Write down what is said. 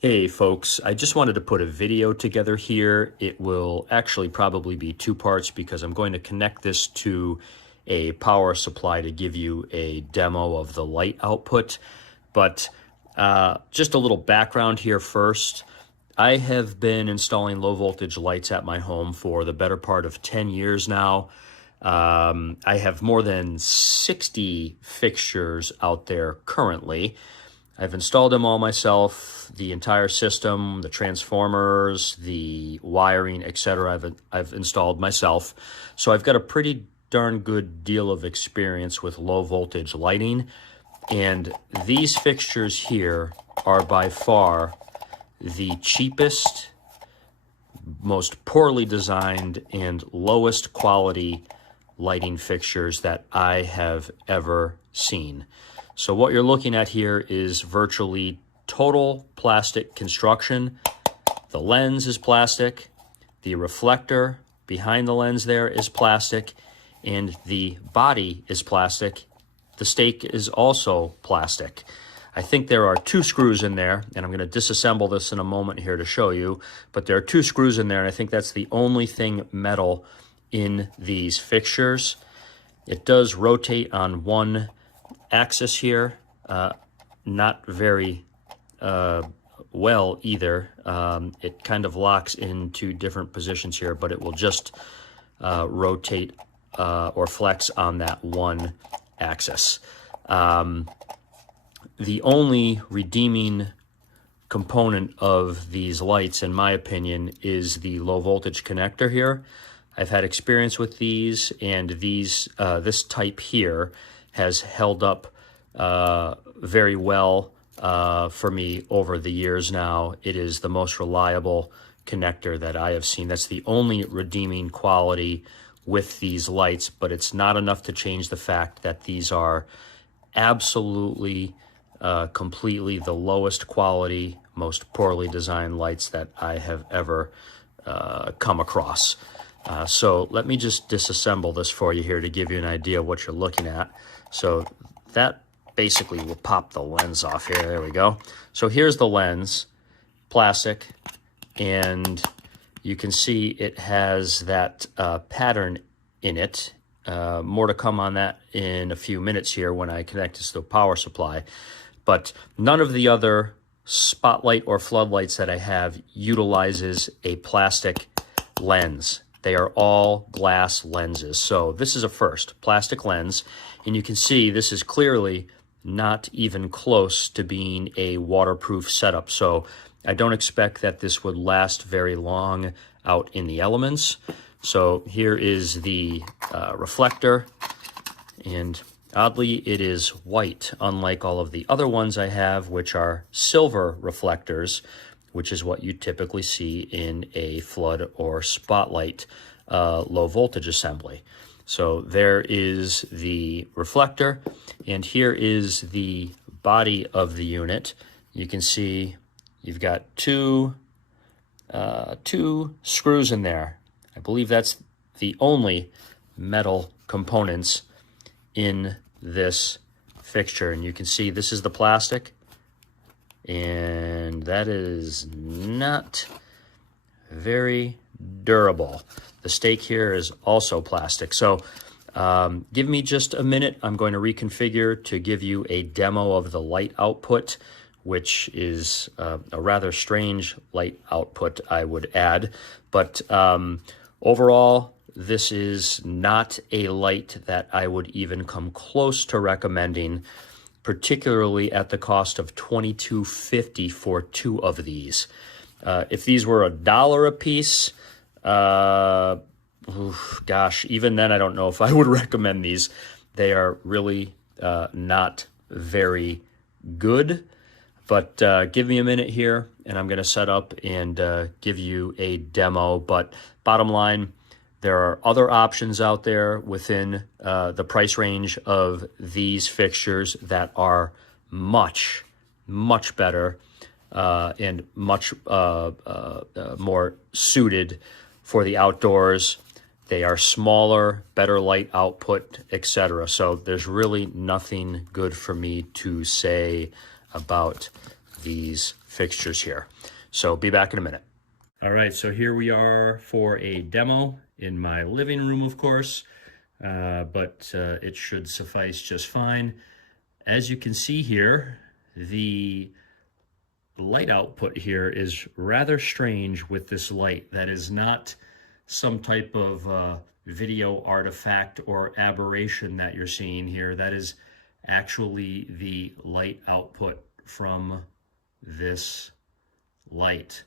Hey folks, I just wanted to put a video together here. It will actually probably be two parts because I'm going to connect this to a power supply to give you a demo of the light output. But just a little background here first. I have been installing low voltage lights at my home for the better part of 10 years now. I have more than 60 fixtures out there currently. I've installed them all myself, the entire system, the transformers, the wiring, etc. I've installed myself. So I've got a pretty darn good deal of experience with low voltage lighting. And these fixtures here are by far the cheapest, most poorly designed, and lowest quality lighting fixtures that I have ever seen. So what you're looking at here is virtually total plastic construction. The lens is plastic, the reflector behind the lens there is plastic, and the body is plastic. The stake is also plastic. I think there are two screws in there, and I'm going to disassemble this in a moment here to show you, but there are two screws in there, and I think that's the only thing metal in these fixtures. It does rotate on one axis here, not very well either. It kind of locks into different positions here, but it will just rotate or flex on that one axis. The only redeeming component of these lights, in my opinion, is the low voltage connector here. I've had experience with these, and this type here has held up very well for me over the years now. It is the most reliable connector that I have seen. That's the only redeeming quality with these lights, but it's not enough to change the fact that these are absolutely, completely the lowest quality, most poorly designed lights that I have ever come across. So let me just disassemble this for you here to give you an idea of what you're looking at. So that basically will pop the lens off here. There we go. So here's the lens, plastic, and you can see it has that pattern in it. More to come on that in a few minutes here when I connect this to a power supply. But none of the other spotlight or floodlights that I have utilizes a plastic lens. They are all glass lenses. So this is a first, plastic lens. And you can see this is clearly not even close to being a waterproof setup. So I don't expect that this would last very long out in the elements. So here is the reflector, and oddly it is white, unlike all of the other ones I have, which are silver reflectors, which is what you typically see in a flood or spotlight low voltage assembly. So there is the reflector, and here is the body of the unit. You can see you've got two screws in there. I believe that's the only metal components in this fixture. And you can see this is the plastic, and that is not very durable. The stake here is also plastic. So give me just a minute. I'm going to reconfigure to give you a demo of the light output, which is a rather strange light output, I would add. But overall, this is not a light that I would even come close to recommending, particularly at the cost of $22.50 for two of these. If these were $1 a piece, gosh, even then I don't know if I would recommend these. They are really not very good. But give me a minute here, and I'm going to set up and give you a demo. But bottom line, there are other options out there within the price range of these fixtures that are much, much better and much more suited for the outdoors. They are smaller, better light output, etc. So there's really nothing good for me to say about these fixtures here. So be back in a minute. All right, so here we are for a demo in my living room, of course, but it should suffice just fine. As you can see here, the light output here is rather strange with this light. That is not some type of video artifact or aberration that you're seeing here. That is actually the light output from this light.